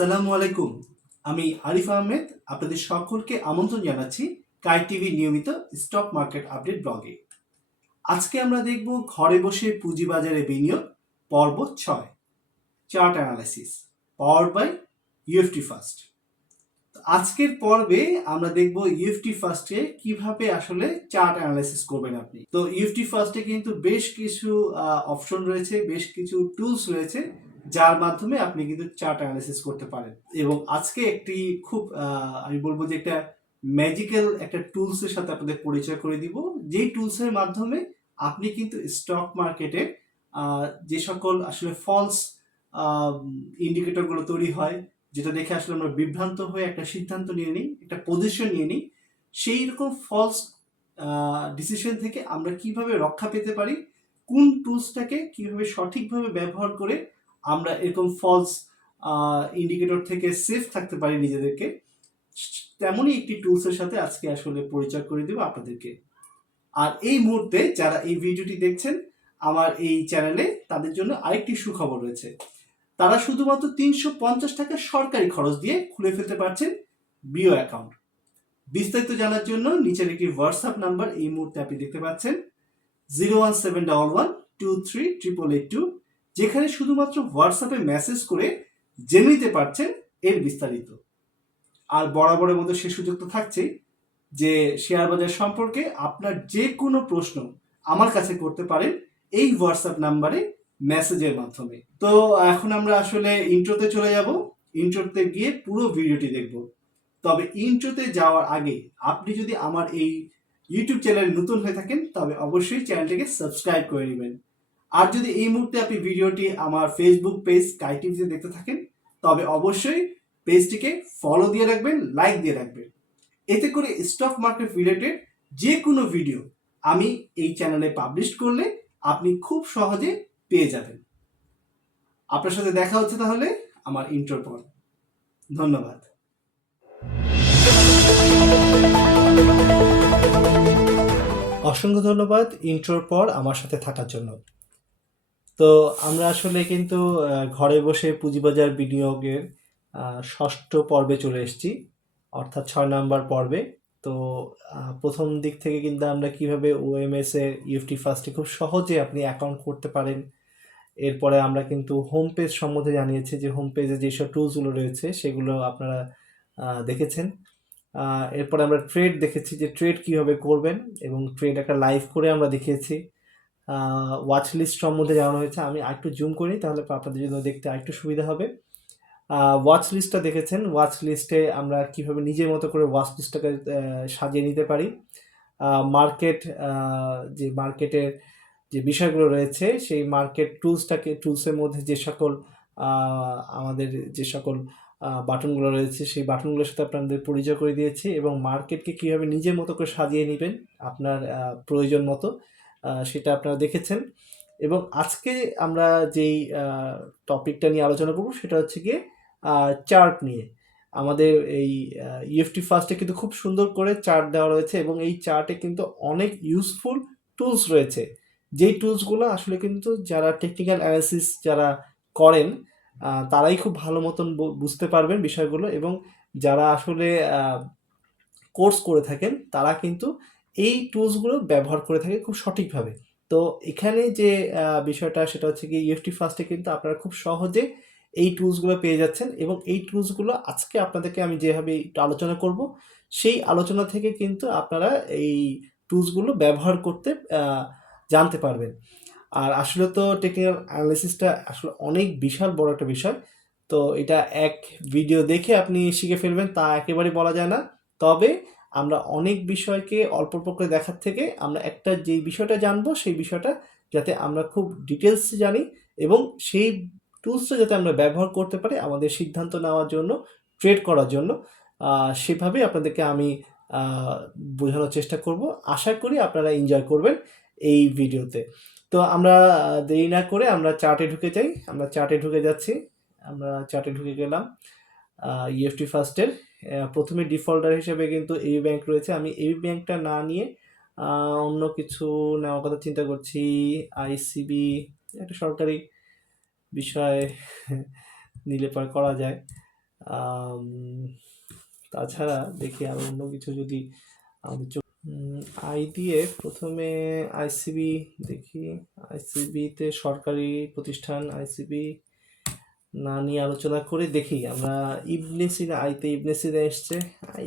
আসসালামু আলাইকুম। আমি আরিফ আহমেদ আপনাদের সকলকে আমন্ত্রণ জানাচ্ছি কাই টিভির নিয়মিত স্টক মার্কেট আপডেট ব্লগে। আজকে আমরা দেখব ঘরে বসে পুঁজিবাজারে বিনিয়োগ পর্ব 6 chart analysis powered by UFT first. আজকের পর্বে আমরা দেখব ইউএফটি ফার্স্টে কিভাবে আসলে চার্ট অ্যানালাইসিস করবেন আপনি। তো ইউএফটি ফার্স্টে কিন্তু বেশ কিছু অপশন রয়েছে, বেশ কিছু টুলস রয়েছে যার মাধ্যমে আপনি কিন্তু চার্ট অ্যানালাইসিস করতে পারেন। এবং আজকে একটি খুব আমি বলবো যে একটা ম্যাজিক্যাল একটা টুলসের সাথে আপনাদের পরিচয় করে দিব, যেই টুলসের মাধ্যমে আপনি কিন্তু স্টক মার্কেটে যে সকল আসলে ফলস ইন্ডিকেটরগুলো তৈরি হয়, যেটা দেখে আসলে আমরা বিভ্রান্ত হয়ে একটা সিদ্ধান্ত নিয়ে নিই, একটা পজিশন নিয়ে নিই, সেই রকম ফলস ডিসিশন থেকে আমরা কিভাবে রক্ষা পেতে পারি, কোন টুলসটাকে কিভাবে সঠিকভাবে ব্যবহার করে আমরা এরকম ফলস ইন্ডিকেটর থেকে সেফ থাকতে পারি নিজেদেরকে, তেমনই একটি টুলসের সাথে আজকে আসলে পরিচয় করে দেব আপনাদেরকে। আর এই মুহূর্তে যারা এই ভিডিওটি দেখছেন আমার এই চ্যানেলে, তাদের জন্য আরেকটি সুখবর রয়েছে। তারা শুধুমাত্র 350 টাকা সরকারি খরচ দিয়ে খুলে ফেলতে পারছেন বিও অ্যাকাউন্ট। বিস্তারিত জানার জন্য নিচের একটি হোয়াটসঅ্যাপ নাম্বার এই মুহূর্তে আপনি দেখতে পাচ্ছেন 01711238882, যেখানে শুধুমাত্র হোয়াটসঅ্যাপে মেসেজ করে জেনে নিতে পারছেন এর বিস্তারিত। আর বরাবরের মতো সে সুযোগ তো থাকছেই যে শেয়ার বাজার সম্পর্কে আপনার যে কোনো প্রশ্ন আমার কাছে করতে পারেন এই হোয়াটসঅ্যাপ নাম্বারে মেসেজের মাধ্যমে। তো এখন আমরা আসলে ইন্ট্রোতে চলে যাব। ইন্ট্রোতে গিয়ে পুরো ভিডিওটি দেখব। তবে ইন্ট্রোতে যাওয়ার আগে আপনি যদি আমার এই ইউটিউব চ্যানেলে নতুন হয়ে থাকেন তবে অবশ্যই চ্যানেলটিকে সাবস্ক্রাইব করে নেবেন। আর যদি এই মুহূর্তে আপনি ভিডিওটি আমার ফেসবুক পেজ কাই টিভিতে দেখতে থাকেন তবে অবশ্যই পেজটিকে ফলো দিয়ে রাখবেন, লাইক দিয়ে রাখবেন। এতে করে স্টক মার্কেট রিলেটেড যে কোনো ভিডিও আমি এই চ্যানেলে পাবলিশ করলে আপনি খুব সহজে পেয়ে যাবেন। আপনার সাথে দেখা হচ্ছে তাহলে আমার ইন্ট্রোর পর। ধন্যবাদ। অসংখ্য ধন্যবাদ ইন্ট্রোর পর আমার সাথে থাকার জন্য। তো আমরা আসলে কিন্তু ঘরে বসে পুঁজিবাজার বিনিয়োগের ষষ্ঠ পর্বে চলে এসেছি, অর্থাৎ 6 নাম্বার পর্বে। তো প্রথম দিক থেকে কিন্তু আমরা কিভাবে ওএমএস এর ইউএফটি ফার্স্টে খুব সহজে আপনি অ্যাকাউন্ট করতে পারেন, এরপরে আমরা কিন্তু হোম পেজ সম্বন্ধে জানিয়েছি যে হোম পেজে যেসব টুলসগুলো রয়েছে সেগুলো আপনারা দেখেছেন। এরপরে আমরা ট্রেড দেখেছি যে ট্রেড কিভাবে করবেন এবং ট্রেড একটা লাইভ করে আমরা দেখিয়েছি। ওয়াচ লিস্ট সম্বন্ধে জানানো হয়েছে। আমি আরেকটু জুম করি তাহলে আপনাদের জন্য দেখতে আরেকটু সুবিধা হবে। ওয়াচ লিস্টটা দেখেছেন। ওয়াচ লিস্টে আমরা কিভাবে নিজের মতো করে ওয়াচ লিস্টটাকে সাজিয়ে নিতে পারি। মার্কেট যে মার্কেটের যে বিষয়গুলো রয়েছে সেই মার্কেট টুলসের মধ্যে যে সকল আমাদের যে সকল বাটনগুলো রয়েছে সেই বাটনগুলোর সাথে আপনাদের পরিচয় করে দিয়েছি এবং মার্কেটকে কীভাবে নিজের মতো করে সাজিয়ে নেবেন আপনার প্রয়োজন মতো, সেটা আপনারা দেখেছেন। এবং আজকে আমরা যেই টপিকটা নিয়ে আলোচনা করব সেটা হচ্ছে গিয়ে চার্ট নিয়ে। আমাদের এই ইউএফটি ফার্স্টে কিন্তু খুব সুন্দর করে চার্ট দেওয়া রয়েছে এবং এই চার্টে কিন্তু অনেক ইউজফুল টুলস রয়েছে, যেই টুলসগুলো আসলে কিন্তু যারা টেকনিক্যাল অ্যানালিসিস যারা করেন তারাই খুব ভালো মতন বুঝতে পারবেন বিষয়গুলো, এবং যারা আসলে কোর্স করে থাকেন তারা কিন্তু এই টুলসগুলো ব্যবহার করে থাকে খুব সঠিকভাবে। তো এখানে যে বিষয়টা সেটা হচ্ছে কি ইউএফটি ফার্স্টে কিন্তু আপনারা খুব সহজে এই টুলসগুলো পেয়ে যাচ্ছেন এবং এই টুলসগুলো আজকে আপনাদেরকে আমি যেভাবে একটু আলোচনা করব সেই আলোচনা থেকে কিন্তু আপনারা এই টুলসগুলো ব্যবহার করতে জানতে পারবেন। আর আসলে তো টেকনিক্যাল অ্যানালিসিসটা আসলে অনেক বিশাল বড় একটা বিষয়। তো এটা এক ভিডিও দেখে আপনি শিখে ফেলবেন তা একেবারে বলা যায় না। তবে আমরা অনেক বিষয়কে অল্প অল্প করে দেখার থেকে আমরা একটা যেই বিষয়টা জানবো সেই বিষয়টা যাতে আমরা খুব ডিটেলস জানি এবং সেই টুলসটা যাতে আমরা ব্যবহার করতে পারি আমাদের সিদ্ধান্ত নেওয়ার জন্য, ট্রেড করার জন্য, সেভাবেই আপনাদেরকে আমি বোঝানোর চেষ্টা করব। আশা করি আপনারা এনজয় করবেন এই ভিডিওতে। তো আমরা দেরি না করে আমরা চার্টে ঢুকে যাই। আমরা চার্টে ঢুকে যাচ্ছি। আমরা চার্টে ঢুকে গেলাম। ইউএফটি ফার্স্টের প্রথমে ডিফল্টার হিসেবে কিন্তু এবি ব্যাংক রয়েছে। আমি এবি ব্যাংকটা না নিয়ে অন্য কিছু নেওয়ার কথা চিন্তা করছি। আইসিবি একটা সরকারি বিষয় নিলে পরে করা যায়। আম, তাছাড়া দেখি আর অন্য কিছু যদি আমাদের আই দিয়ে প্রথমে আইসিবি দেখি। আইসিবিতে সরকারি প্রতিষ্ঠান, আইসিবি না নিয়ে আলোচনা করে দেখি আমরা। ইবনে সিনা, আইতে ইবনে সিনা এসছে,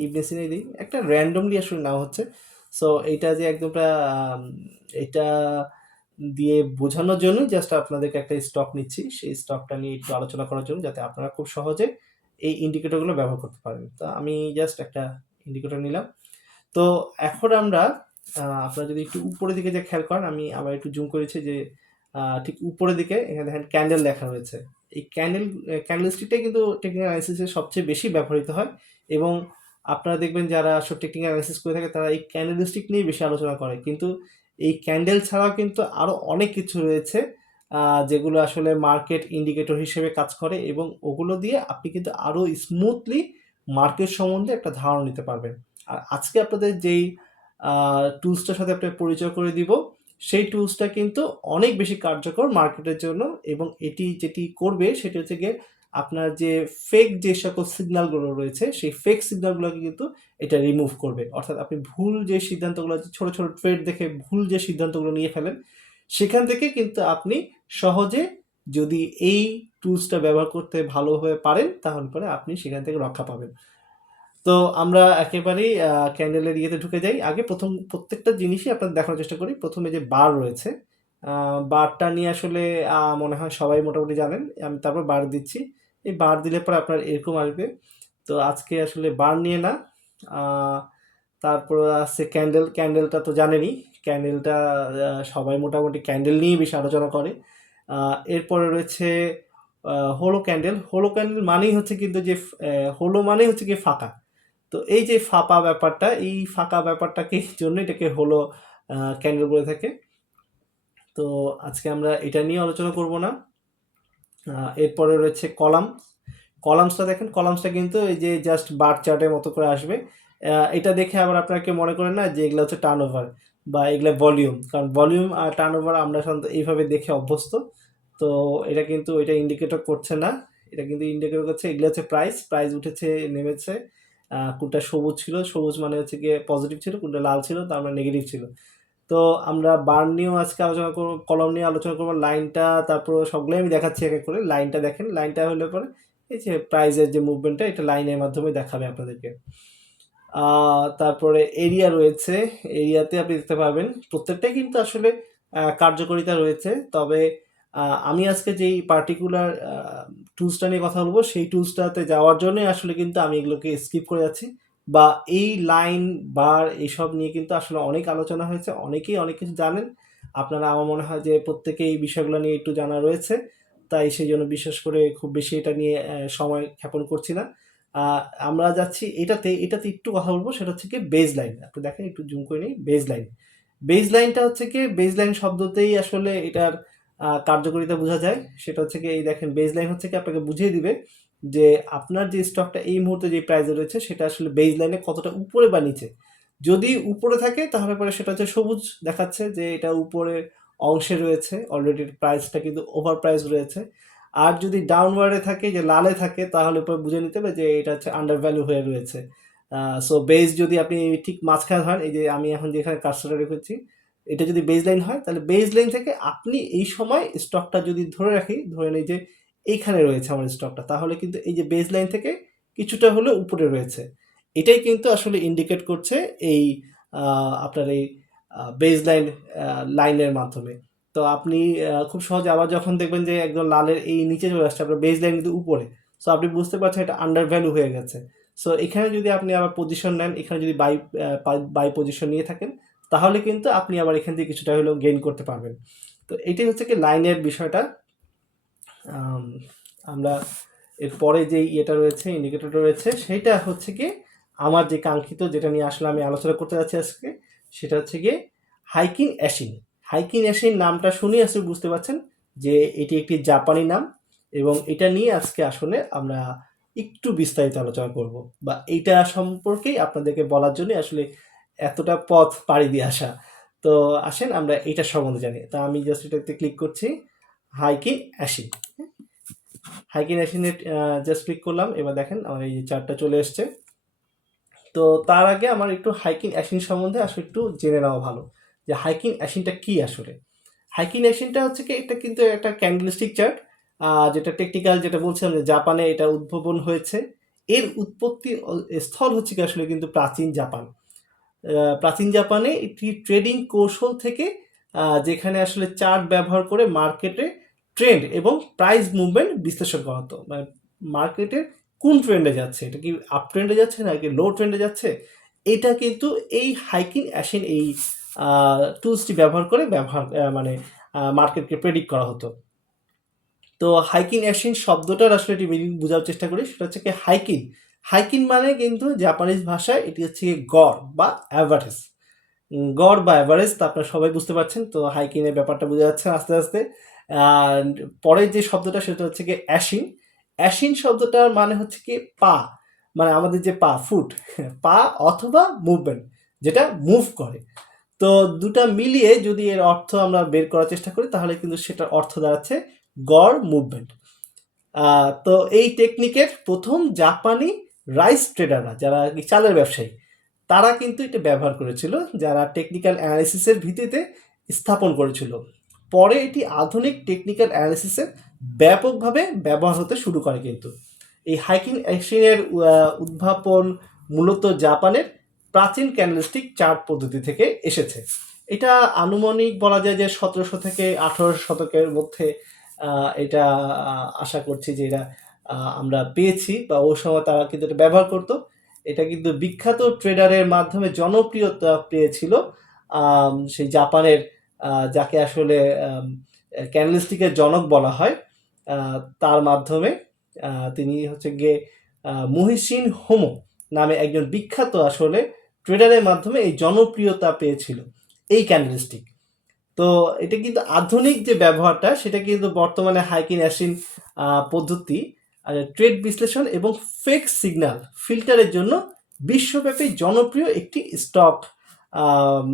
ইবনে সিনাই দিই, একটা র্যান্ডমলি আসলে নাও হচ্ছে। সো এইটা যে একদমটা এটা দিয়ে বোঝানোর জন্য জাস্ট আপনাদেরকে একটা স্টক নিচ্ছি, সেই স্টকটা নিয়ে একটু আলোচনা করার জন্য, যাতে আপনারা খুব সহজে এই ইন্ডিকেটরগুলো ব্যবহার করতে পারেন। তো আমি জাস্ট একটা ইন্ডিকেটর নিলাম। তো এখন আমরা আপনারা যদি একটু উপরের দিকে যে খেয়াল করেন, আমি আবার একটু জুম করেছি যে ঠিক উপরের দিকে এখানে দেখেন ক্যান্ডেল লেখা হয়েছে। এই ক্যান্ডেলস্টিকটাই কিন্তু টেকনিক্যাল অ্যানালিসিসে সবচেয়ে বেশি ব্যবহৃত হয়, এবং আপনারা দেখবেন যারা আসলে টেকনিক্যাল অ্যানালিসিস করে থাকে তারা এই ক্যান্ডেলস্টিক নিয়ে বেশি আলোচনা করে। কিন্তু এই ক্যান্ডেল ছাড়াও কিন্তু আরও অনেক কিছু রয়েছে যেগুলো আসলে মার্কেট ইন্ডিকেটর হিসেবে কাজ করে, এবং ওগুলো দিয়ে আপনি কিন্তু আরও স্মুথলি মার্কেট সম্বন্ধে একটা ধারণা নিতে পারবেন। আর আজকে আপনাদের যেই টুলসটার সাথে আপনার পরিচয় করে দিব, সেই টুলসটা কিন্তু অনেক বেশি কার্যকর মার্কেটের জন্য, এবং এটি যেটি করবে সেটি হচ্ছে গিয়ে আপনার যে ফেক যে সকল সিগন্যালগুলো রয়েছে, সেই ফেক সিগন্যালগুলোকে কিন্তু এটা রিমুভ করবে। অর্থাৎ আপনি ভুল যে সিদ্ধান্তগুলো, ছোট ছোট ট্রেড দেখে ভুল যে সিদ্ধান্তগুলো নিয়ে ফেলেন, সেখান থেকে কিন্তু আপনি সহজে, যদি এই টুলসটা ব্যবহার করতে ভালোভাবে পারেন, তাহলে পরে আপনি সেখান থেকে রক্ষা পাবেন। তো আমরা একেবারেই ক্যান্ডেলের ইয়েতে ঢুকে যাই। আগে প্রত্যেকটা জিনিসই আপনাদের দেখানোর চেষ্টা করি। প্রথমে যে বার রয়েছে, বারটা নিয়ে আসলে মনে হয় সবাই মোটামুটি জানেন। আমি তারপর বার দিচ্ছি। এই বার দিলে পরে আপনার এরকম আসবে। তো আজকে আসলে বার নিয়ে না, তারপর আছে ক্যান্ডেল। ক্যান্ডেলটা তো জানেনই, ক্যান্ডেলটা সবাই মোটামুটি ক্যান্ডেল নিয়েই বেশি আলোচনা করে। এরপরে রয়েছে হোলো ক্যান্ডেল। হোলো ক্যান্ডেল মানেই হচ্ছে কিন্তু যে হোলো মানেই হচ্ছে কি ফাঁকা। তো এই যে ফাঁপা ব্যাপারটা, এই ফাঁকা ব্যাপারটাকে জন্য এটাকে হোলো ক্যান্ডেল বলে থাকে। তো আজকে আমরা এটা নিয়ে আলোচনা করব না। এরপরে রয়েছে কলাম। কলামসটা দেখেন, কলামসটা কিন্তু এই যে জাস্ট বার চার্টের মতো করে আসবে। এটা দেখে আবার আপনারা কেউ মনে করেন না যে এগুলো হচ্ছে টার্ন ওভার বা এগুলো ভলিউম, কারণ ভলিউম আর টার্ন ওভার আমরা সাধারণত এইভাবে দেখে অভ্যস্ত। তো এটা কিন্তু এটা ইন্ডিকেটর করছে না, এটা কিন্তু ইন্ডিকেটর করছে এগুলো হচ্ছে প্রাইস। প্রাইস উঠেছে নেমেছে, কোনটা সবুজ ছিল, সবুজ মানে হচ্ছে গিয়ে পজিটিভ ছিল, কোনটা লাল ছিল তার মানে নেগেটিভ ছিল। তো আমরা বার্ন নিয়েও আজকে আলোচনা করবো, কলম নিয়ে আলোচনা করবো, লাইনটা তারপর সবগুলোই আমি দেখাচ্ছি এক এক করে। লাইনটা দেখেন, লাইনটা হলে পরে এই যে প্রাইজের যে মুভমেন্টটা, এটা লাইনের মাধ্যমে দেখাবে আপনাদেরকে। তারপরে এরিয়া রয়েছে, এরিয়াতে আপনি দেখতে পাবেন প্রত্যেকটাই কিন্তু আসলে কার্যকারিতা রয়েছে। তবে আমি আজকে যেই পার্টিকুলার টুলসটা নিয়ে কথা বলবো, সেই টুলসটাতে যাওয়ার জন্য আসলে কিন্তু আমি এগুলোকে স্কিপ করে যাচ্ছি। বা এই লাইন বার এইসব নিয়ে কিন্তু আসলে অনেক আলোচনা হয়েছে, অনেকেই অনেক কিছু জানেন। আপনারা, আমার মনে হয় যে প্রত্যেকেই এই বিষয়গুলো নিয়ে একটু জানা রয়েছে, তাই সেই জন্য বিশেষ করে খুব বেশি এটা নিয়ে সময় ক্ষেপণ করছি না। আমরা যাচ্ছি এটাতে। এটাতে একটু কথা বলবো, সেটা হচ্ছে কি বেজ লাইন। আপনি দেখেন, একটু জুম করে নিই। বেজ লাইন, বেজ লাইনটা হচ্ছে কি, বেজ লাইন শব্দতেই আসলে এটার কার্যকারিতা বোঝা যায়। সেটা হচ্ছে কি, এই দেখেন বেজ লাইন হচ্ছে কি আপনাকে বুঝিয়ে দিবে যে আপনার যে স্টকটা এই মুহূর্তে যে প্রাইসে রয়েছে, সেটা আসলে বেজ লাইনে কতটা উপরে বা নিচে। যদি উপরে থাকে তাহলে পরে সেটা হচ্ছে সবুজ দেখাচ্ছে, যে এটা উপরের অংশে রয়েছে, অলরেডি প্রাইসটা কিন্তু ওভার প্রাইস রয়েছে। আর যদি ডাউনওয়ার্ডে থাকে, যে লালে থাকে, তাহলে পরে বুঝে নিতে হবে যে এটা হচ্ছে আন্ডার ভ্যালু হয়ে রয়েছে। সো বেজ যদি আপনি ঠিক মাঝখানে হন, এই যে আমি এখন যেখানে কার্সরটা রেখেছি, এটা যদি বেজ লাইন হয়, তাহলে বেজ লাইন থেকে আপনি এই সময় স্টকটা যদি ধরে রাখি, ধরে নেই যে এইখানে রয়েছে আমার স্টকটা, তাহলে কিন্তু এই যে বেজ লাইন থেকে কিছুটা হলেও উপরে রয়েছে। এটাই কিন্তু আসলে ইন্ডিকেট করছে এই আপনার এই বেজ লাইন লাইনের মাধ্যমে। তো আপনি খুব সহজে আবার যখন দেখবেন যে একদম লালের এই নিচে চলে আসছে, আপনার বেজ লাইন কিন্তু উপরে, সো আপনি বুঝতে পারছেন এটা আন্ডার ভ্যালু হয়ে গেছে। সো এখানে যদি আপনি আবার পজিশন নেন, এখানে যদি বাই পজিশন নিয়ে থাকেন, তাহলে কিন্তু আপনি আবার এখান থেকে কিছুটা হলেও গেইন করতে পারবেন। তো এটাই হচ্ছে কি লাইনের বিষয়টা। আমরা এরপরে যে ইয়েটা রয়েছে, ইন্ডিকেটরটা রয়েছে, সেইটা হচ্ছে কি আমার যে কাঙ্ক্ষিত, যেটা নিয়ে আসলে আমি আলোচনা করতে যাচ্ছি আজকে, সেটা হচ্ছে গিয়ে হাইকিন অ্যাশিন। হাইকিন অ্যাশিন নামটা শুনে আসলে বুঝতে পারছেন যে এটি একটি জাপানি নাম, এবং এটা নিয়ে আজকে আসলে আমরা একটু বিস্তারিত আলোচনা করব, বা এইটা সম্পর্কেই আপনাদেরকে বলার জন্য আসলে এতটা পথ পাড়ি দিয়ে আসা। তো আসেন আমরা এইটার সম্বন্ধে জানি। তা আমি জাস্ট এটাতে ক্লিক করছি, হাইকিন অ্যাশিন। হাইকিন অ্যাসিনে জাস্ট ক্লিক করলাম, এবার দেখেন আমার এই চার্টটা চলে এসছে। তো তার আগে আমার একটু হাইকিন অ্যাসিন সম্বন্ধে আসলে একটু জেনে নেওয়া ভালো, যে হাইকিন অ্যাসিনটা কি আসলে। হাইকিন অ্যাসিনটা হচ্ছে কি, এটা কিন্তু একটা ক্যান্ডেলস্টিক চার্ট, যেটা টেকনিক্যাল, যেটা বলছিলাম যে জাপানে এটা উদ্ভাবন হয়েছে। এর উৎপত্তি স্থল হচ্ছে কি আসলে কিন্তু প্রাচীন জাপান। প্রাচীন জাপানে একটি ট্রেডিং কৌশল থেকে, যেখানে আসলে চার্ট ব্যবহার করে মার্কেটে ট্রেন্ড এবং প্রাইস মুভমেন্ট বিশ্লেষণ করা হতো। মানে মার্কেটে কোন ট্রেন্ডে যাচ্ছে, এটা কি আপ ট্রেন্ডে যাচ্ছে নাকি লো ট্রেন্ডে যাচ্ছে, এটা কিন্তু এই হাইকিং অ্যাসিন এই টুলসটি ব্যবহার করে মানে মার্কেটকে প্রেডিক্ট করা হতো। তো হাইকিং অ্যাসিন শব্দটার আসলে একটি মিনিং বোঝার চেষ্টা করি, সেটা হচ্ছে কি হাইকিং। হাইকিং মানে কিন্তু জাপানিজ ভাষায় এটি হচ্ছে গড় বা অ্যাভারেজ। গড় বা অ্যাভারেজ তো আপনারা সবাই বুঝতে পারছেন। তো হাইকিংয়ের ব্যাপারটা বোঝা যাচ্ছে আস্তে আস্তে। আর পরের যে শব্দটা সেটা হচ্ছে কি অ্যাসিন। অ্যাসিন শব্দটার মানে হচ্ছে কি পা, মানে আমাদের যে পা, ফুট, পা অথবা মুভমেন্ট, যেটা মুভ করে। তো দুটা মিলিয়ে যদি এর অর্থ আমরা বের করার চেষ্টা করি, তাহলে কিন্তু সেটার অর্থ দাঁড়াচ্ছে গড় মুভমেন্ট। তো এই টেকনিকের প্রথম জাপানি রাইস ট্রেডাররা, যারা চালের ব্যবসায়ী, তারা কিন্তু এটা ব্যবহার করেছিল, যারা টেকনিক্যাল অ্যানালিসিসের ভিত্তিতে স্থাপন করেছিল। পরে এটি আধুনিক টেকনিক্যাল অ্যানালিসিসে ব্যাপকভাবে ব্যবহার হতে শুরু করে। কিন্তু এই হাইকিং অ্যাকশনের উদ্ভাবন মূলত জাপানের প্রাচীন ক্যান্ডেলস্টিক চার্ট পদ্ধতি থেকে এসেছে। এটা আনুমানিক বলা যায় যে 1700 থেকে 1800 শতকের মধ্যে এটা আশা করছি যে এটা আমরা পেয়েছি, বা ওই সময় তারা কিন্তু এটা ব্যবহার করতো। এটা কিন্তু বিখ্যাত ট্রেডারের মাধ্যমে জনপ্রিয়তা পেয়েছিল। সেই জাপানের, যাকে আসলে ক্যান্ডেলস্টিকের জনক বলা হয়, তার মাধ্যমে তিনি হচ্ছে গিয়ে মহিশিন হোমো নামে একজন বিখ্যাত আসলে ট্রেডারের মাধ্যমে এই জনপ্রিয়তা পেয়েছিল এই ক্যান্ডেলস্টিক। তো এটা কিন্তু আধুনিক যে ব্যবহারটা, সেটা কিন্তু বর্তমানে হাইকিং অ্যাসিন পদ্ধতি ট্রেড বিশ্লেষণ এবং ফেক সিগন্যাল ফিল্টারের জন্য বিশ্বব্যাপী জনপ্রিয় একটি স্টক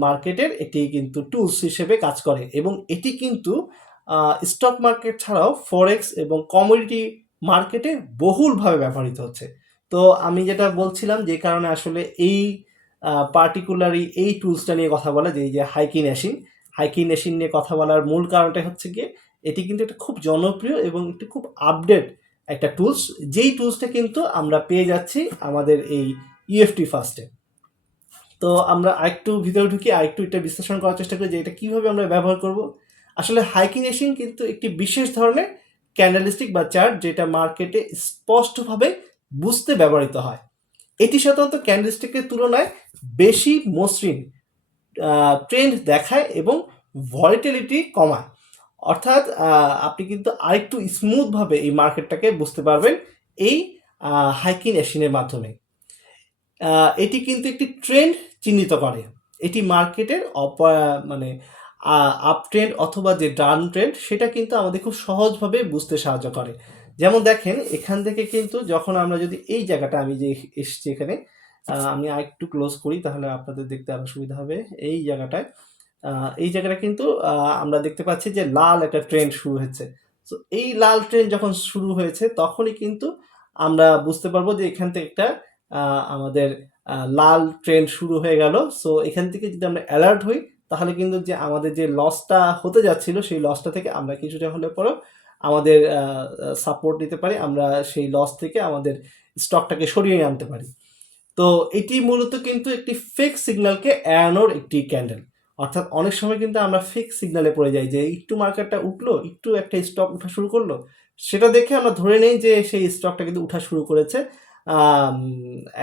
মার্কেটের এটি কিন্তু টুলস হিসেবে কাজ করে। এবং এটি কিন্তু স্টক মার্কেট ছাড়াও ফরেক্স এবং কমোডিটি মার্কেটে বহুলভাবে ব্যবহৃত হচ্ছে। তো আমি যেটা বলছিলাম, যে কারণে আসলে এই পার্টিকুলারই এই টুলসটা নিয়ে কথা বলা, যে এই যে হাইকিং অ্যাসিন, হাইকিং অ্যাসিন নিয়ে কথা বলার মূল কারণটা হচ্ছে গিয়ে এটি কিন্তু একটা খুব জনপ্রিয় এবং একটি খুব আপডেট একটা টুলস, যেই টুলসটা কিন্তু আমরা পেয়ে যাচ্ছি আমাদের এই ইএফটি ফার্স্টে। তো আমরা আরেকটু ভিতরে ঢুকি, আরেকটু এটা বিশ্লেষণ করার চেষ্টা করি যে এটা কীভাবে আমরা ব্যবহার করব। আসলে হাইকিং অ্যাসিন কিন্তু একটি বিশেষ ধরনের ক্যান্ডেলস্টিক বা চার্ট, যেটা মার্কেটে স্পষ্টভাবে বুঝতে ব্যবহৃত হয়। এটি সাধারণত ক্যান্ডেলস্টিকের তুলনায় বেশি মসৃণ ট্রেন্ড দেখায় এবং ভলিটিলিটি কমায়। অর্থাৎ আপনি কিন্তু আরেকটু স্মুথভাবে এই মার্কেটটাকে বুঝতে পারবেন এই হাইকিং অ্যাসিনের মাধ্যমে। এটি কিন্তু একটি ট্রেন্ড চিহ্নিত করে। এটি মার্কেটের মানে আপ ট্রেন্ড অথবা যে ডাউন ট্রেন্ড, সেটা কিন্তু আমাদের খুব সহজভাবে বুঝতে সাহায্য করে। যেমন দেখেন, এখান থেকে কিন্তু যখন আমরা যদি এই জায়গাটা, আমি যে এসছি এখানে, আমি আরেকটু ক্লোজ করি তাহলে আপনাদের দেখতে আরো সুবিধা হবে। এই জায়গাটায়, এই জায়গাটা কিন্তু আমরা দেখতে পাচ্ছি যে লাল একটা ট্রেন্ড শুরু হয়েছে। তো এই লাল ট্রেন্ড যখন শুরু হয়েছে, তখনই কিন্তু আমরা বুঝতে পারবো যে এখান থেকে একটা আমাদের লাল ট্রেন্ড শুরু হয়ে গেল। সো এখান থেকে যদি আমরা অ্যালার্ট হই, তাহলে কিন্তু যে আমাদের যে লসটা হতে যাচ্ছিল, সেই লসটা থেকে আমরা কিছুটা হলে পরেও আমাদের সাপোর্ট নিতে পারি, আমরা সেই লস থেকে আমাদের স্টকটাকে সরিয়ে আনতে পারি। তো এটি মূলত কিন্তু একটি ফেক সিগন্যালকে এড়ানোর একটি ক্যান্ডেল। অর্থাৎ অনেক সময় কিন্তু আমরা ফেক সিগন্যালে পড়ে যাই, যে একটু মার্কেটটা উঠলো, একটু একটা স্টক উঠা শুরু করলো, সেটা দেখে আমরা ধরে নেই যে সেই স্টকটা কিন্তু উঠা শুরু করেছে,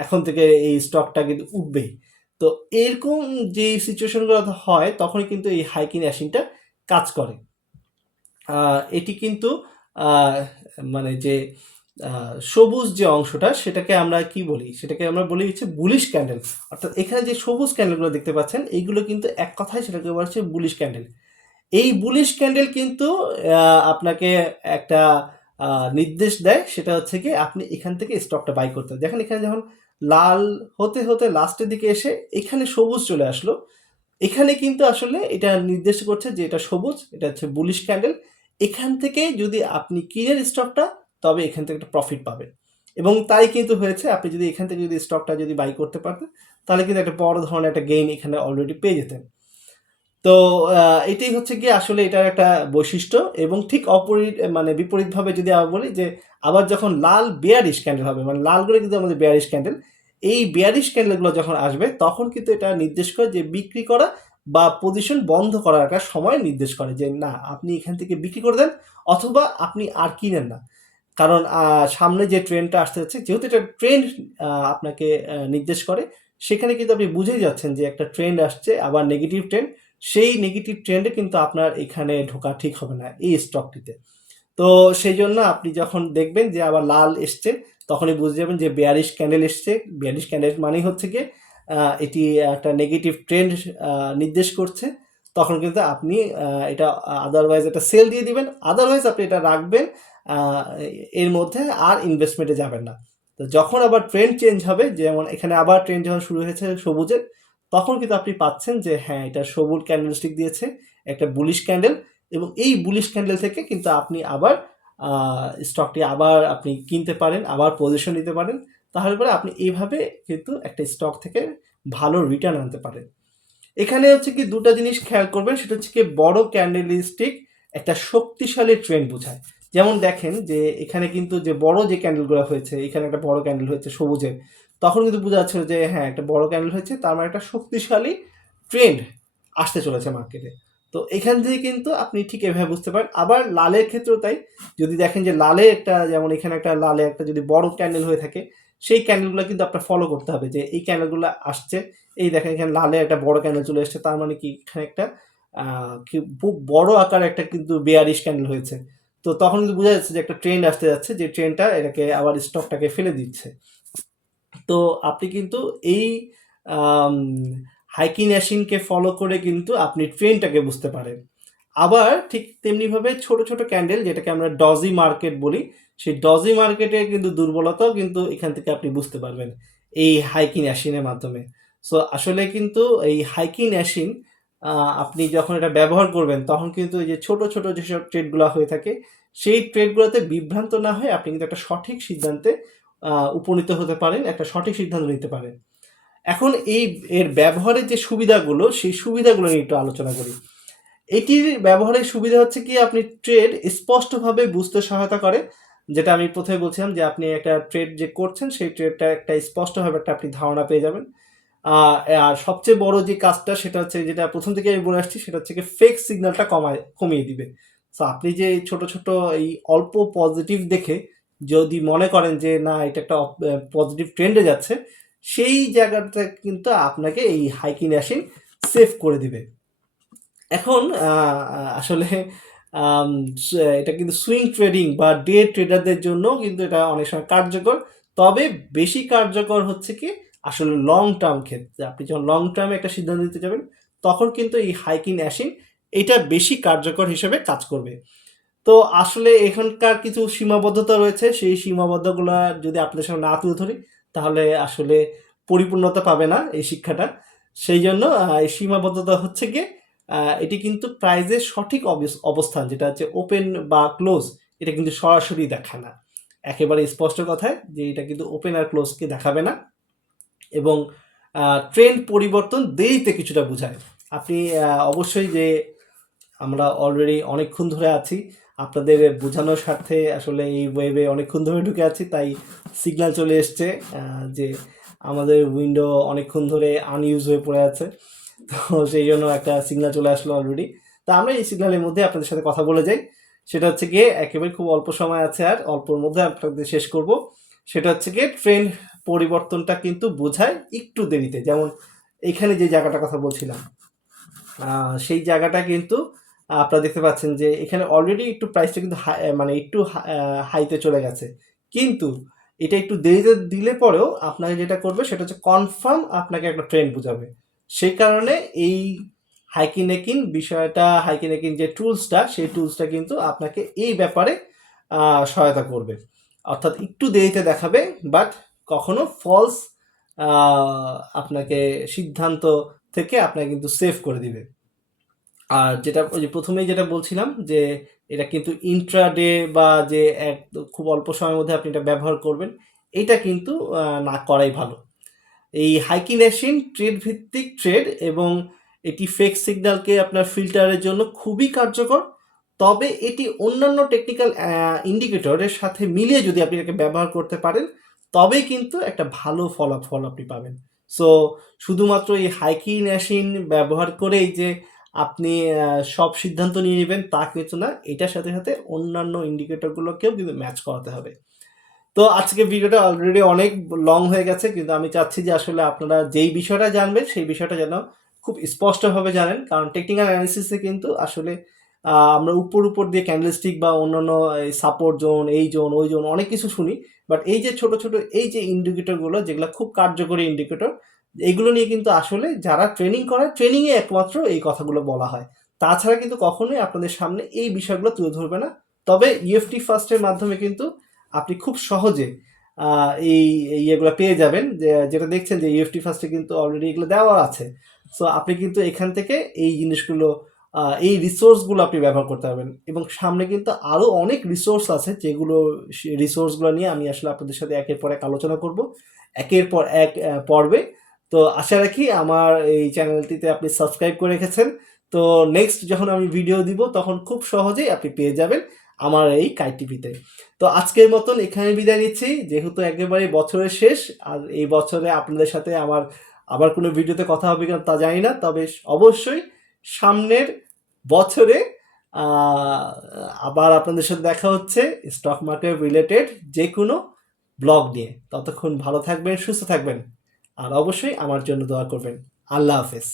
এখন থেকে এই স্টকটা কিন্তু উঠবেই। তো এরকম যে সিচুয়েশনগুলো হয়, তখনই কিন্তু এই হাইকিং অ্যাসিনটা কাজ করে। এটি কিন্তু মানে যে সবুজ যে অংশটা, সেটাকে আমরা কি বলি, সেটাকে আমরা বলি হচ্ছে বুলিশ ক্যান্ডেল। অর্থাৎ এখানে যে সবুজ ক্যান্ডেলগুলো দেখতে পাচ্ছেন, এইগুলো কিন্তু এক কথায় সেটাকে বলা হচ্ছে বুলিশ ক্যান্ডেল। এই বুলিশ ক্যান্ডেল কিন্তু আপনাকে একটা নির্দেশ দেয়, সেটা হচ্ছে কি আপনি এখান থেকে স্টকটা বাই করতে হবে। দেখেন এখানে যখন লাল হতে হতে লাস্টের দিকে এসে এখানে সবুজ চলে আসলো, এখানে কিন্তু আসলে এটা নির্দেশ করছে যে এটা সবুজ, এটা হচ্ছে বুলিশ ক্যান্ডেল। এখান থেকে যদি আপনি কিনের স্টকটা তবে এখান থেকে একটা প্রফিট পাবেন। এবং তাই কিন্তু হয়েছে। আপনি যদি এখান থেকে যদি স্টকটা যদি বাই করতে পারতেন, তাহলে কিন্তু একটা বড় ধরনের একটা গেইন এখানে অলরেডি পেয়ে যেতেন। তো এটাই হচ্ছে গিয়ে আসলে এটার একটা বৈশিষ্ট্য। এবং ঠিক মানে বিপরীতভাবে যদি আবার বলি যে আবার যখন লাল বেয়ারিশ ক্যান্ডেল হবে, মানে লালগুলো কিন্তু আমাদের বেয়ারিশ ক্যান্ডেল, এই বেয়ারিশ ক্যান্ডেলগুলো যখন আসবে তখন কিন্তু এটা নির্দেশ করে যে বিক্রি করা বা পজিশন বন্ধ করার একটা সময় নির্দেশ করে যে না, আপনি এখান থেকে বিক্রি করে দেন অথবা আপনি আর কিনেন না। কারণ সামনে যে ট্রেন্ডটা আসতে যাচ্ছে, যেহেতু এটা ট্রেন্ড আপনাকে নির্দেশ করে, সেখানে কিন্তু আপনি বুঝেই যাচ্ছেন যে একটা ট্রেন্ড আসছে, আবার নেগেটিভ ট্রেন্ড। সেই নেগেটিভ ট্রেন্ডে কিন্তু আপনার এখানে ঢোকা ঠিক হবে না এই স্টকটিতে। তো সেই জন্য আপনি যখন দেখবেন যে আবার লাল এসছে, তখনই বুঝে যাবেন যে বেয়ারিশ ক্যান্ডেল এসছে। বেয়ারিশ ক্যান্ডেল মানেই হচ্ছে গিয়ে এটি একটা নেগেটিভ ট্রেন্ড নির্দেশ করছে। তখন কিন্তু আপনি এটা আদারওয়াইজ এটা সেল দিয়ে দিবেন, আদারওয়াইজ আপনি এটা রাখবেন। এর মধ্যে আর ইনভেস্টমেন্টে যাবেন না। তো যখন আবার ট্রেন্ড চেঞ্জ হবে, যেমন এখানে আবার ট্রেন্ড যখন শুরু হয়েছে সবুজের, তখন কিন্তু আপনি পাচ্ছেন যে হ্যাঁ, এটা সবুজ ক্যান্ডেলস্টিক দিয়েছে, একটা বুলিশ ক্যান্ডেল। এবং এই বুলিশ ক্যান্ডেল থেকে কিন্তু আপনি আবার স্টকটি আবার আপনি কিনতে পারেন, আবার পজিশন নিতে পারেন। তাহলে পরে আপনি এইভাবে কিন্তু একটা স্টক থেকে ভালো রিটার্ন আনতে পারেন। এখানে হচ্ছে কি দুটো জিনিস খেয়াল করবেন, সেটা হচ্ছে কি বড় ক্যান্ডেলস্টিক একটা শক্তিশালী ট্রেন্ড বোঝায়। যেমন দেখেন যে এখানে কিন্তু যে বড় যে ক্যান্ডেলগুলো হয়েছে, এখানে একটা বড় ক্যান্ডেল হয়েছে সবুজের, তখন কিন্তু বোঝা যাচ্ছিল যে হ্যাঁ, একটা বড় ক্যান্ডেল হয়েছে, তার মানে একটা শক্তিশালী ট্রেন্ড আসতে চলেছে মার্কেটে। তো এখান থেকে কিন্তু আপনি ঠিক এভাবে বুঝতে পারেন। আবার লালের ক্ষেত্রেও তাই। যদি দেখেন যে লালে একটা, যেমন এখানে একটা লালে একটা যদি বড় ক্যান্ডেল হয়ে থাকে, সেই ক্যান্ডেলগুলো কিন্তু আপনার ফলো করতে হবে যে এই ক্যান্ডেলগুলো আসছে। এই দেখেন এখানে লালে একটা বড় ক্যান্ডেল চলে এসছে, তার মানে কি এখানে একটা খুব বড় আকার একটা কিন্তু বেয়ারিশ ক্যান্ডেল হয়েছে। তো তখন কিন্তু বোঝা যাচ্ছে যে একটা ট্রেন্ড আসতে যাচ্ছে, যে ট্রেন্ডটা এটাকে আবার স্টকটাকে ফেলে দিচ্ছে। তো আপনি কিন্তু এই হাইকিং অ্যাশিনকে ফলো করে কিন্তু আপনি ট্রেন্ডটাকে বুঝতে পারেন। আবার ঠিক তেমনিভাবে ছোট ছোট ক্যান্ডেল, যেটাকে আমরা ডজি মার্কেট বলি, সেই ডজি মার্কেটের কিন্তু দুর্বলতাও কিন্তু এখান থেকে আপনি বুঝতে পারবেন এই হাইকিং অ্যাশিনের মাধ্যমে। সো আসলে কিন্তু এই হাইকিং অ্যাশিন আপনি যখন এটা ব্যবহার করবেন, তখন কিন্তু এই যে ছোট ছোট যেসব ট্রেডগুলো হয়ে থাকে, সেই ট্রেডগুলোতে বিভ্রান্ত না হয়ে আপনি কিন্তু একটা সঠিক সিদ্ধান্তে উপনীত হতে পারেন, একটা সঠিক সিদ্ধান্ত নিতে পারেন। এখন এর ব্যবহারের যে সুবিধাগুলো, সেই সুবিধাগুলো নিয়ে একটু আলোচনা করি। এটির ব্যবহারের সুবিধা হচ্ছে কি, আপনি ট্রেড স্পষ্টভাবে বুঝতে সহায়তা করে। যেটা আমি প্রথমে বলছিলাম যে আপনি একটা ট্রেড যে করছেন, সেই ট্রেডটা একটা স্পষ্টভাবে একটা আপনি ধারণা পেয়ে যাবেন। আর সবচেয়ে বড় যে কাজটা, সেটা হচ্ছে যেটা প্রথম থেকে আমি বলে আসছি, সেটা হচ্ছে কি ফেক সিগন্যালটা কমিয়ে দিবে। সো আপনি যে ছোট ছোট এই অল্প পজিটিভ দেখে যদি মনে করেন যে না, এটা একটা পজিটিভ ট্রেন্ডে যাচ্ছে, সেই জায়গাটা কিন্তু আপনাকে এই হাইকিং অ্যাশিন সেভ করে দিবে। এখন আসলে আম এটা কিন্তু সুইং ট্রেডিং বা ডে ট্রেডারদের জন্যও কিন্তু এটা অনেক সময় কার্যকর। তবে বেশি কার্যকর হচ্ছে কি আসলে লং টার্ম ক্ষেত্রে। আপনি যখন লং টার্মে একটা সিদ্ধান্ত নিতে যাবেন, তখন কিন্তু এই হাইকিং অ্যাশিন এটা বেশি কার্যকর হিসেবে কাজ করবে। তো আসলে এখানকার কিছু সীমাবদ্ধতা রয়েছে। সেই সীমাবদ্ধগুলা যদি আপনাদের সামনে না তুলে ধরি, তাহলে আসলে পরিপূর্ণতা পাবে না এই শিক্ষাটা। সেইজন্য এই সীমাবদ্ধতা হচ্ছে গিয়ে এটি কিন্তু প্রাইজের সঠিক অবস্থান, যেটা হচ্ছে ওপেন বা ক্লোজ, এটা কিন্তু সরাসরি দেখায় না। একেবারে স্পষ্ট কথায় যে এটা কিন্তু ওপেন আর ক্লোজকে দেখাবে না। এবং ট্রেন্ড পরিবর্তন দেরিতে কিছুটা বোঝায়। আপনি অবশ্যই যে আমরা অলরেডি অনেকক্ষণ ধরে আছি, আপনাদের বোঝানোর স্বার্থে আসলে এই ওয়েবে অনেকক্ষণ ধরে ঢুকে আছি, তাই সিগন্যাল চলে এসছে যে আমাদের উইন্ডো অনেকক্ষণ ধরে আনইউজ হয়ে পড়ে আছে। তো সেই জন্য একটা সিগন্যাল চলে আসলো অলরেডি। তা আমরা এই সিগন্যালের মধ্যে আপনাদের সাথে কথা বলে যাই। সেটা হচ্ছে গিয়ে একেবারে খুব অল্প সময় আছে, আর অল্পর মধ্যে আপনাদের শেষ করব। সেটা হচ্ছে গিয়ে ট্রেন্ড পরিবর্তনটা কিন্তু বোঝায় একটু দেরিতে। যেমন এখানে যে জায়গাটার কথা বলছিলাম, সেই জায়গাটা কিন্তু আপনারা দেখতে পাচ্ছেন যে এখানে অলরেডি একটু প্রাইসটা কিন্তু মানে একটু হাইতে চলে গেছে। কিন্তু এটা একটু দেরিতে দিলে পরেও আপনাকে যেটা করবে, সেটা হচ্ছে কনফার্ম আপনাকে একটা ট্রেন্ড বোঝাবে। সেই কারণে এই হাইকিনেকিন বিষয়টা, হাইকিনেকিন যে টুলসটা, সেই টুলসটা কিন্তু আপনাকে এই ব্যাপারে সহায়তা করবে। অর্থাৎ একটু দেরিতে দেখাবে, বাট কখনো ফলস আপনাকে সিদ্ধান্ত থেকে আপনাকে কিন্তু সেভ করে দিবে। আর যেটা ওই যে প্রথমেই যেটা বলছিলাম যে এটা কিন্তু ইন্ট্রাডে বা যে এক খুব অল্প সময়ের মধ্যে আপনি এটা ব্যবহার করবেন, এটা কিন্তু না করাই ভালো। এই হাইকিং মেশিন ট্রেড ভিত্তিক ট্রেড এবং এটি ফেক সিগন্যালকে আপনার ফিল্টারের জন্য খুবই কার্যকর। তবে এটি অন্যান্য টেকনিক্যাল ইন্ডিকেটরের সাথে মিলিয়ে যদি আপনি এটাকে ব্যবহার করতে পারেন, তবেই কিন্তু একটা ভালো ফলাফল আপনি পাবেন। সো শুধুমাত্র এই হাইকিং মেশিন ব্যবহার করেই যে আপনি সব সিদ্ধান্ত নিয়ে নেবেন তা কিন্তু না, এটার সাথে সাথে অন্যান্য ইন্ডিকেটরগুলোকেও কিন্তু ম্যাচ করাতে হবে। তো আজকে ভিডিওটা অলরেডি অনেক লং হয়ে গেছে, কিন্তু আমি চাচ্ছি যে আসলে আপনারা যেই বিষয়টা জানবেন সেই বিষয়টা যেন খুব স্পষ্টভাবে জানেন, কারণ টেকনিক্যাল অ্যানালিসিসে কিন্তু আসলে আমরা উপর উপর দিয়ে ক্যান্ডেলস্টিক বা অন্যান্য সাপোর্ট জোন, এই জোন, ওই জোন অনেক কিছু শুনি, বাট এই যে ছোট ছোট এই যে ইন্ডিকেটরগুলো যেগুলো খুব কার্যকরী ইন্ডিকেটর, এগুলো নিয়ে কিন্তু আসলে যারা ট্রেনিং করে ট্রেনিংয়ে একমাত্র এই কথাগুলো বলা হয়। তাছাড়া কিন্তু কখনোই আপনাদের সামনে এই বিষয়গুলো তুলে ধরবে না। তবে ইএফটি ফার্স্টের মাধ্যমে কিন্তু আপনি খুব সহজে এই ইয়েগুলো পেয়ে যাবেন, যেটা দেখছেন যে ইএফটি ফার্স্টে কিন্তু অলরেডি এগুলো দেওয়া আছে। সো আপনি কিন্তু এখান থেকে এই জিনিসগুলো এই রিসোর্সগুলো আপনি ব্যবহার করতে পারবেন, এবং সামনে কিন্তু আরও অনেক রিসোর্স আছে যেগুলো রিসোর্সগুলো নিয়ে আমি আসলে আপনাদের সাথে একের পর এক আলোচনা করব একের পর এক পর্বে। তো আশা রাখি আমার এই চ্যানেলটিতে আপনি সাবস্ক্রাইব করে রেখেছেন। তো নেক্সট যখন আমি ভিডিও দিব তখন খুব সহজেই আপনি পেয়ে যাবেন আমার এই কাইটিভিতে। তো আজকের মতন এখানে বিদায় নিচ্ছি, যেহেতু একেবারে বছরের শেষ, আর এই বছরে আপনাদের সাথে আমার আবার কোনো ভিডিওতে কথা হবে কিনা তা জানি না, তবে অবশ্যই সামনের বছরে আবার আপনাদের সাথে দেখা হচ্ছে স্টক মার্কেট রিলেটেড যে কোনো ব্লগ নিয়ে। ততক্ষণ ভালো থাকবেন, সুস্থ থাকবেন, আর অবশ্যই আমার জন্য দোয়া করবেন। আল্লাহ হাফেজ।